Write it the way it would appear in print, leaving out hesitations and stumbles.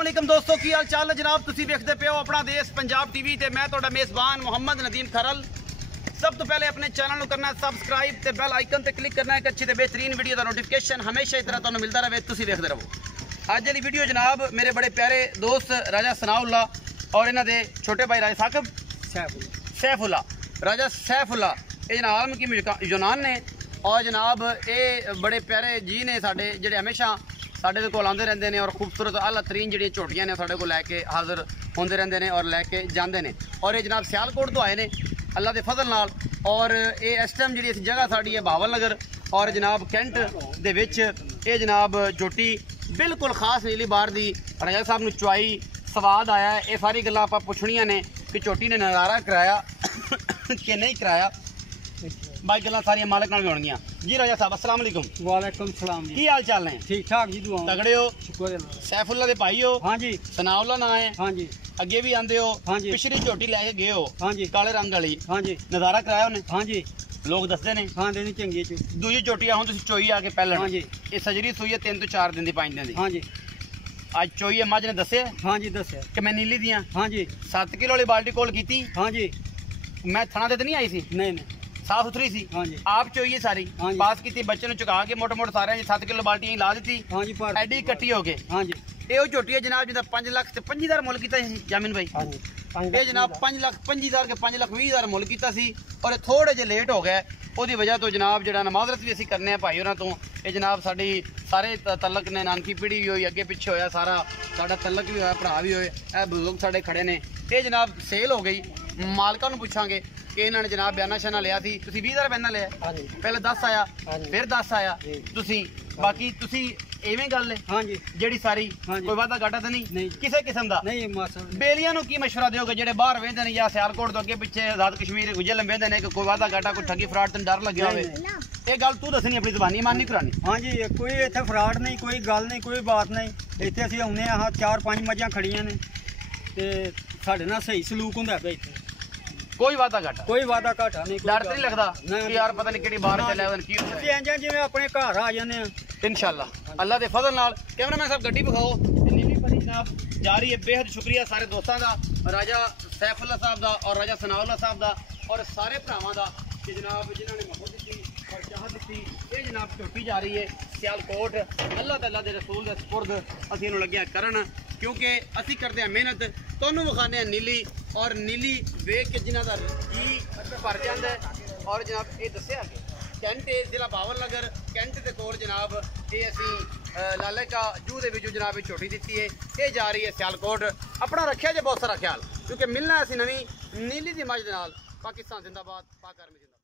अस्सलामुअलैकुम दोस्तों की हाल चाल है जनाब। तुसी देखते पे हो अपना देश पंजाब टीवी ते मैं तुहाडा मेज़बान मोहम्मद नदीम खरल। सब तो पहले अपने चैनल करना सबसक्राइब ते बेल आइकन ते क्लिक करना है। एक अच्छी ते बेहतरीन वीडियो का नोटिफिकेशन हमेशा इस तरह तुहानू मिलता रहे, तुसी देखते रहो। अज वाली वीडियो जनाब मेरे बड़े प्यारे दोस्त राजा सनाउल्ला और इन्हां दे छोटे भाई राजा साकिब सैफुल्ला राजा सैफुल्ला ये जनाब आलम की यूनान ने और जनाब ये बड़े प्यारे जी ने साडे जिहड़े हमेशा साढ़े कोल आते रहते हैं और खूबसूरत आला तरीन जी झोटियां ने साढ़े को लैके हाजिर होंदे रहंदे ने और लैके जाते हैं। और ये जनाब सियालकोट तो आए ने अल्लाह के फजल नाल। और ये इस टाइम जी जगह साड़ी है बहावल नगर और जनाब कैंट दे विच ये जनाब झोटी बिल्कुल खास नीली बार दी राजा साहब नूं चुआई स्वाद आया है। ये सारी गल्लां आपां पुछणियां ने कि झोटी ने नज़ारा कराया कि नहीं कराया, बाकी गल्लां सारियां मालिक नाल भी होणगियां। जी राजा साहब अस्सलाम वालेकुम। वालेकुम सलाम जी। की हाल चाल ने? ठीक ठाक जी, दुआ तगड़े हो? शुक्र अल्लाह। सैफुल्ला दे भाई हो? हाँ जी। सनाउल्ला ना है? हाँ जी। अगे भी आंदे हो? हाँ जी। पिछली झोटी लैके गए हो? हाँ जी। काले रंग वाली? हाँ जी। नज़ारा कराया उन्हें? हाँ जी। लोग दसदे ने हाँ देनी चंगी जी। दूजी झोटी हुण तुसीं चोई आके पहले? हाँ जी। ये सजरी सूई है 3 तो 4 दिन दी 5 दिन दी। हाँ जी। आज चोई है मझ ने दस्से हाँ जी दस्या। कि मैं नीली दियां? हाँ जी। 7 किलो वाली बाल्टी कोल कीती। हाँ जी। मैं थना ते नहीं आई सी, नहीं नहीं। साफ सुथरी सी। हाँ जी। आप चोई है सारी हाँ जी। पास की बच्चे ने चुका के मोटे मोटे सारे 7 किलो बाल्टी ला दी। हाँ जी पर एडी कट्टी हो गए। हाँ जी। ये झोटी है जनाब जिदा 5 लाख से 25,000 मुल कीता सी जामिन भाई। हाँ जी। ये जनाब 5 लाख 25,000 के 5 लाख 20,000 मुल कीता सी और थोड़े जे लेट हो गए ਉਹਦੀ वजह तो जनाब जो माजरत भी असी करने भाई होना तो ये जनाब साड़ी सारे तलक ने नानकी पीढ़ी भी हुई अगे पिछे होया सारा साडा तलक भी होया भरा भी होए ए बुजुर्ग साडे खड़े ने। ये जनाब सेल हो गई मालकां नूं पुछांगे कि इन्होंने जनाब बयाना शाना लिया सी तुसीं 20,000 बयाना लिया? हाँ जी। पहले 10 आया फिर 10 आया तुसीं बाकी तुसीं एवें गल है? हाँ जी। जेड़ी सारी हाँ जी। कोई वादा घाटा तो नहीं किसी किस्म दा? नहीं मासा बेलियां नूं की मशवरा दोगे जेड़े बाहर वेंदे ने या सियालकोट तो अगे पिछे आजाद कश्मीर गुजल वेंदे ने कि कोई वादा घाटा कोई ठगी फ्रॉड ते डर लग्या होवे? ये गल तू दसनी अपनी ज़बानी मान नहीं करानी। हाँ जी। कोई इत्थे फ्रॉड नहीं, कोई गल नहीं, कोई बात नहीं। इत्थे असीं आउणे आ 4-5 मੱਝਾਂ खड़ियां ने ते साडे नाल सही सलूक हुंदा है इत्थे। कोई वादा घाटा? कोई वादा घाटा नहीं। डर तो नहीं लगता कि यार पता नहीं किहड़ी बाहर चले की ਅਸੀਂ ਇੰਜ ਜਿਵੇਂ ਆਪਣੇ ਘਰ ਆ ਜਾਂਦੇ ਆ इंशाल्लाह अल्लाह के फजल नाल। कैमरामैन साहब गड्डी विखाओ। नीली परी जनाब जा रही है। बेहद शुक्रिया सारे दोस्तों का, राजा सैफुल्ला साहब का और राजा सनाउल्ला साहब का और सारे भरावां का कि जनाब जिन्होंने मोहब्बत दी और चाहत दी। ये जनाब झोटी जा रही है सियालकोट अल्लाह तआला दे रसूल दे सुपुर्द असीं इहनूं लग्गे करन क्योंकि असीं करदे हां मेहनत तुहानूं विखाने नीली और नीली वेख के जिन्हां दा जी भर जांदा है। और जनाब ये दस्सिया कि कैंट जिला बहावल नगर कैंट के कोल जनाब ये असी लाले का जू दे विचों जनाब झोटी दी है। ये जा रही है सियालकोट। अपना रखिया जे बहुत सारा ख्याल क्योंकि मिलना असी नवीं नीली दी मझ दे नाल। पाकिस्तान जिंदाबाद, पाक आर्मी जिंदाबाद।